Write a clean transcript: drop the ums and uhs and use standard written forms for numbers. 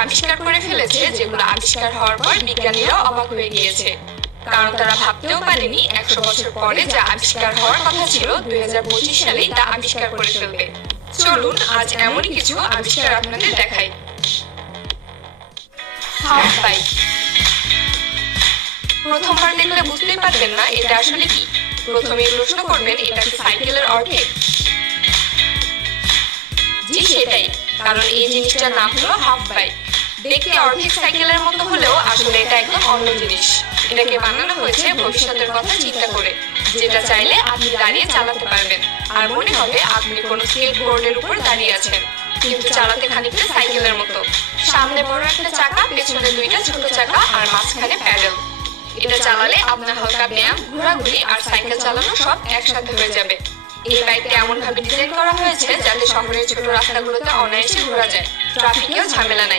আবিষ্কার করে ফেলেছে, যেগুলো আবিষ্কার হওয়ার পর বিজ্ঞানীরাও অবাক হয়ে গিয়েছে। কারণ তারা ভাবতেও পারেনি 100 বছর পরে যা আবিষ্কার হওয়ার কথা ছিল 2025 সালেই তা আবিষ্কার করে ফেলবে। চলুন আজ এমনই কিছু আবিষ্কার আপনাদের দেখাই। Half bike. প্রথমবার দেখলে বুঝতেই পারবেন না এটা আসলে কি। প্রথমেই প্রশ্ন করবেন এটা কি সাইকেলের অর্ধেক? জি সেটাই, কারণ এই জিনিসটার নাম হলো হাফ বাইক। দেখতে অর্ধেক সাইকেলের মতো হলেও আসলে এটা একদম অন্য জিনিস। এটাকে বানানো হয়েছে ভবিষ্যতের কথা চিন্তা করে, যেটা চাইলে আপনি দাঁড়িয়ে চালাতে পারবেন আর মনে হবে আপনি কোনো স্কেটবোর্ডের উপর দাঁড়িয়ে আছেন, কিন্তু চালাতে খানিকটা সাইকেলের মতো। সামনে বড় একটা চাকা, পেছনে দুইটা ছোট চাকা আর মাঝখানে প্যাডেল। এটা চালালে আপনার হালকা ব্যায়াম, ঘোরাঘুরি আর সাইকেল চালানো সব একসাথে হয়ে যাবে। এই বাইকটা এমন ভাবে ডিজাইন করা হয়েছে যাতে শহরের ছোট রাস্তাগুলোতে অনায়াসে ঘোরা যায়, ট্রাফিকেও ঝামেলা নাই।